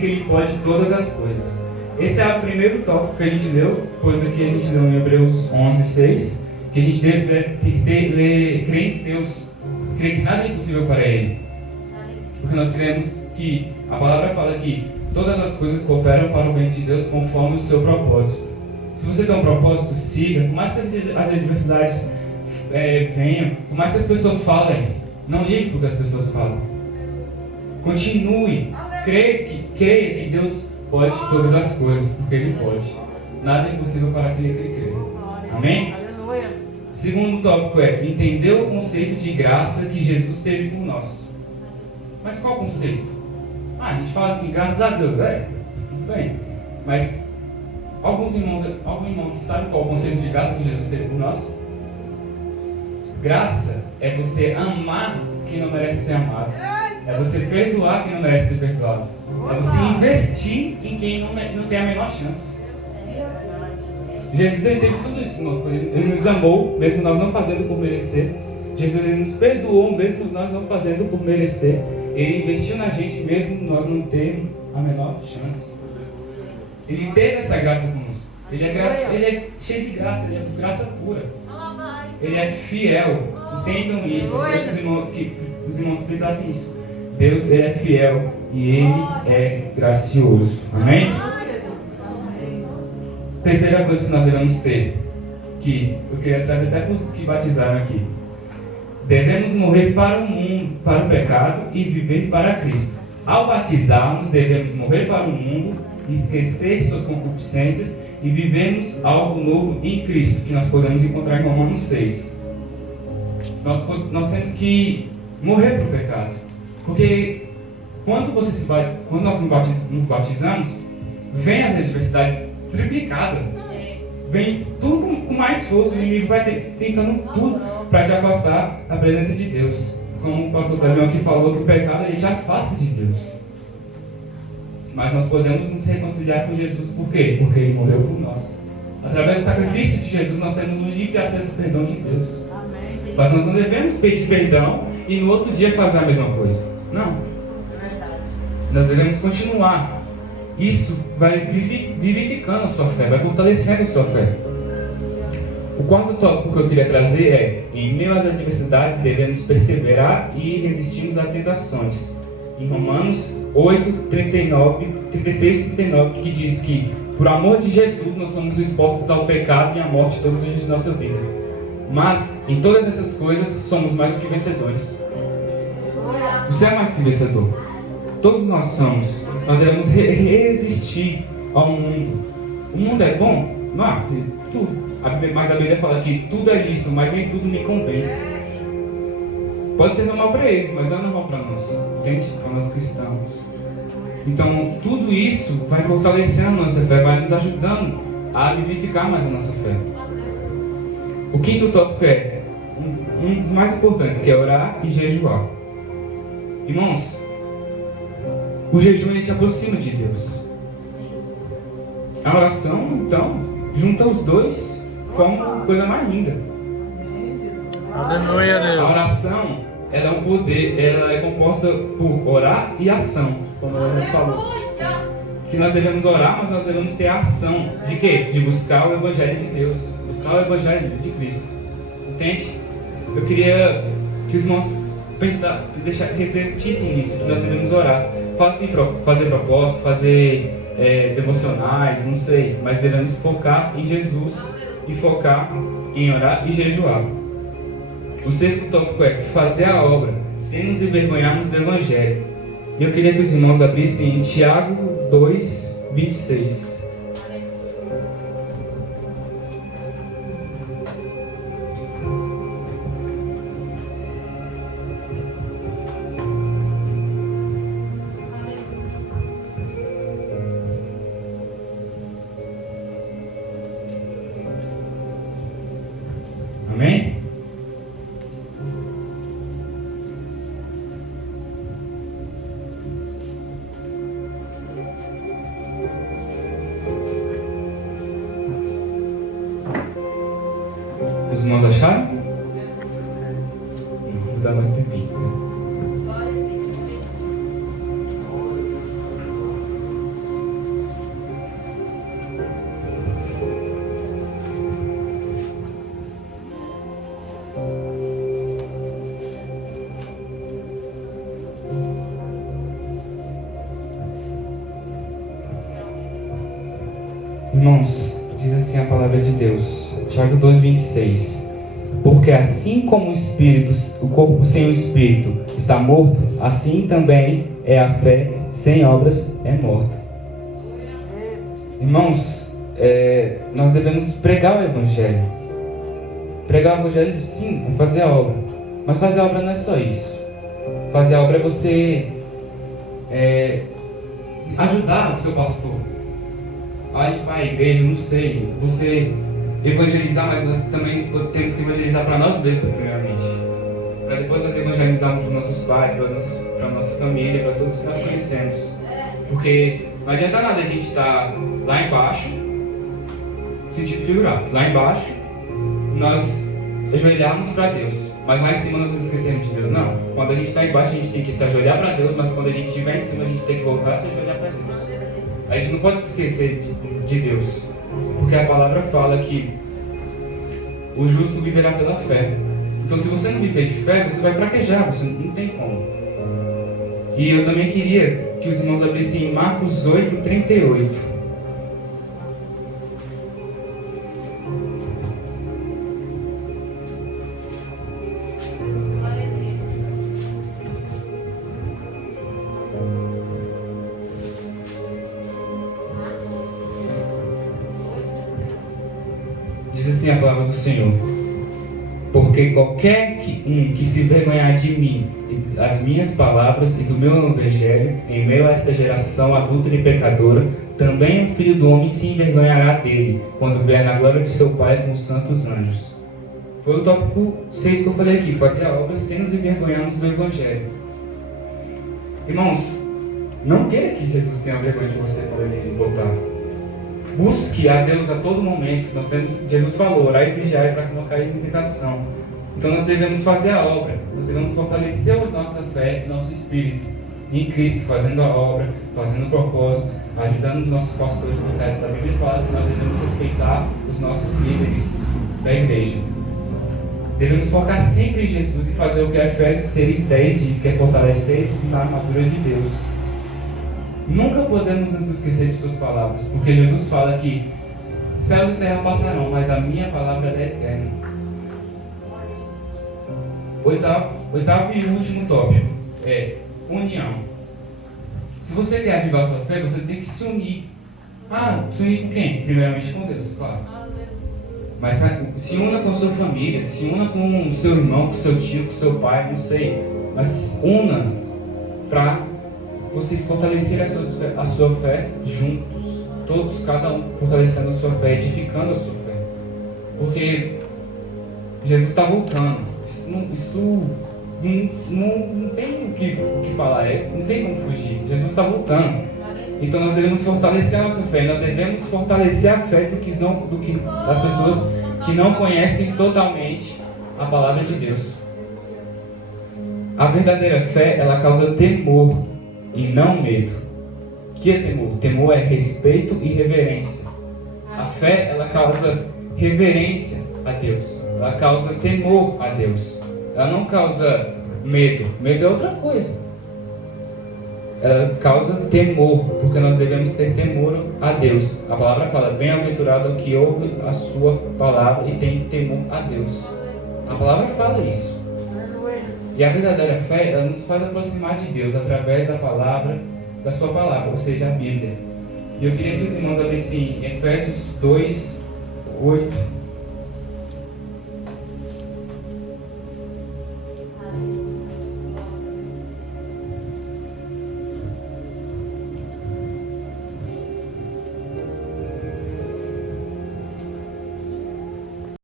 que Ele pode todas as coisas. Esse é o primeiro tópico que a gente leu, pois aqui a gente leu em Hebreus 11:6, que a gente tem que crer em Deus, crer que nada é impossível para Ele. Porque nós cremos que a palavra fala que todas as coisas cooperam para o bem de Deus conforme o seu propósito. Se você tem um propósito, siga. Por mais que as adversidades venham, por mais que as pessoas falem, não ligue para o que as pessoas falam. Continue. Creia que Deus pode todas as coisas, porque Ele pode. Nada é impossível para aquele que crê. Amém? Segundo tópico é entender o conceito de graça que Jesus teve por nós. Mas qual conceito? A gente fala que graças a Deus, tudo bem. Mas algum irmão que sabe qual é o conceito de graça que Jesus teve por nós? Graça é você amar quem não merece ser amado. É você perdoar quem não merece ser perdoado. É você investir em quem não tem a menor chance. Jesus ele teve tudo isso conosco. Ele nos amou, mesmo nós não fazendo por merecer. Jesus ele nos perdoou, mesmo nós não fazendo por merecer. Ele investiu na gente, mesmo nós não tendo a menor chance. Ele teve essa graça conosco. Ele é cheio de graça, ele é graça pura. Ele é fiel. Entendam isso. Que os irmãos pensassem isso. Deus ele é fiel e Ele é gracioso. Amém? Terceira coisa que nós devemos ter, que eu queria trazer até para os que batizaram aqui. Devemos morrer para o mundo, para o pecado e viver para Cristo. Ao batizarmos, devemos morrer para o mundo, esquecer suas concupiscências e vivermos algo novo em Cristo, que nós podemos encontrar em Romanos 6. Nós temos que morrer para o pecado. Porque quando nós nos batizamos, vem as adversidades triplicadas. Vem tudo com mais força. O inimigo vai tentando tudo para te afastar da presença de Deus. Como o pastor Tavião aqui falou, que o pecado ele te afasta de Deus. Mas nós podemos nos reconciliar com Jesus. Por quê? Porque Ele morreu por nós. Através do sacrifício de Jesus, nós temos um livre acesso ao perdão de Deus. Amém. Mas nós não devemos pedir perdão e no outro dia fazer a mesma coisa. Não. Nós devemos continuar. Isso vai vivificando a sua fé, vai fortalecendo a sua fé. O quarto tópico que eu queria trazer é: em meio às adversidades devemos perseverar e resistirmos a tentações. Em Romanos 8, 36 e 39, que diz que por amor de Jesus nós somos expostos ao pecado e à morte todos os dias de nossa vida. Mas em todas essas coisas somos mais do que vencedores. Você é mais que vencedor. Todos nós somos. Nós devemos resistir ao mundo. O mundo é bom? Não, tudo. Mas a Bíblia fala que tudo é lícito, mas nem tudo me convém. Pode ser normal para eles, mas não é normal para nós. Entende? Para nós cristãos. Então, tudo isso vai fortalecendo a nossa fé, vai nos ajudando a vivificar mais a nossa fé. O quinto tópico é um dos mais importantes, que é orar e jejuar. Irmãos, o jejum ele te aproxima de Deus. A oração, então, junta os dois, forma uma coisa mais linda. Aleluia, Deus. A oração, ela é um poder, ela é composta por orar e ação, como ela já falou. Que nós devemos orar, mas nós devemos ter a ação de quê? De buscar o Evangelho de Deus, buscar o Evangelho de Cristo. Entende? Eu queria que os irmãos refletissem nisso, que nós devemos orar. Fazer propósito, fazer devocionais, não sei, mas devemos focar em Jesus e focar em orar e jejuar. O sexto tópico é fazer a obra sem nos envergonharmos do Evangelho. E eu queria que os irmãos abrissem em Tiago 2, 26. Amém? Os irmãos acharam? Vou dar mais tempinho. Irmãos, diz assim a palavra de Deus, Tiago 2,26. Porque assim como o corpo sem o espírito está morto, assim também é a fé sem obras é morta. Irmãos, nós devemos pregar o Evangelho. Pregar o Evangelho, sim, é fazer a obra. Mas fazer a obra não é só isso. Fazer a obra é você ajudar o seu pastor a ir para a igreja, não sei, você evangelizar, mas nós também temos que evangelizar para nós mesmos primeiramente, para depois nós evangelizarmos para os nossos pais, para a nossa família, para todos que nós conhecemos, porque não adianta nada a gente estar lá embaixo, sentido figurado, lá embaixo nós ajoelharmos para Deus, mas lá em cima nós nos esquecemos de Deus. Não, quando a gente está embaixo a gente tem que se ajoelhar para Deus, mas quando a gente estiver em cima a gente tem que voltar a se ajoelhar para Deus. A gente não pode se esquecer de Deus, porque a palavra fala que o justo viverá pela fé. Então se você não viver de fé, você vai fraquejar, você não tem como. E eu também queria que os irmãos abrissem em Marcos 8:38. Diz assim a palavra do Senhor: porque qualquer que se envergonhar de mim, as minhas palavras e do meu evangelho, em meio a esta geração adúltera e pecadora, também o Filho do Homem se envergonhará dele, quando vier na glória de seu Pai com os santos anjos. Foi o tópico 6 que eu falei aqui: fazer a obra sem nos envergonharmos do evangelho. Irmãos, não queira que Jesus tenha vergonha de você quando ele voltar. Busque a Deus a todo momento. Jesus falou: orai e vigiai para que não caia em tentação. Então nós devemos fazer a obra. Nós devemos fortalecer a nossa fé e nosso espírito em Cristo, fazendo a obra, fazendo propósitos, ajudando os nossos pastores. Porque a Bíblia fala que nós devemos respeitar os nossos líderes da igreja. Devemos focar sempre em Jesus e fazer o que Efésios 6:10 diz, que é fortalecer-nos na armadura de Deus. Nunca podemos nos esquecer de suas palavras, porque Jesus fala que céus e terra passarão, mas a minha palavra é eterna. Oitavo e último tópico é união. Se você quer avivar sua fé, você tem que se unir. Se unir com quem? Primeiramente com Deus, claro. Mas se una com sua família, se una com o seu irmão, com seu tio, com seu pai, não sei. Mas una para vocês fortalecerem a sua fé juntos. Todos, cada um fortalecendo a sua fé, edificando a sua fé. Porque Jesus está voltando. Isso não tem o que falar, não tem como fugir. Jesus está voltando. Então nós devemos fortalecer a nossa fé. Nós devemos fortalecer a fé das pessoas que não conhecem totalmente a palavra de Deus. A verdadeira fé, ela causa temor e não medo. O que é temor? Temor é respeito e reverência. A fé, ela causa reverência a Deus. Ela causa temor a Deus. Ela não causa medo. Medo é outra coisa. Ela causa temor, porque nós devemos ter temor a Deus. A palavra fala: bem-aventurado o que ouve a sua palavra e tem temor a Deus. A palavra fala isso. E a verdadeira fé, ela nos faz aproximar de Deus através da palavra, da sua palavra, ou seja, a Bíblia. E eu queria que os irmãos abrissem Efésios 2:8.